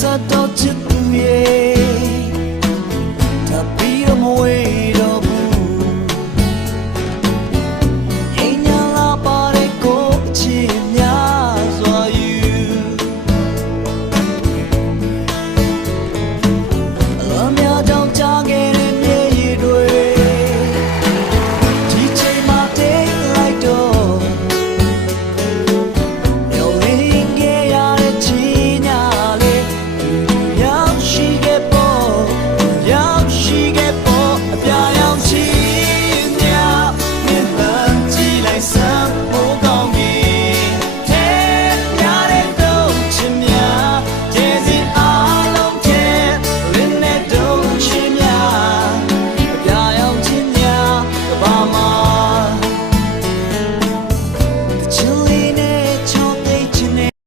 စားတော့ချစ်သူရဲ့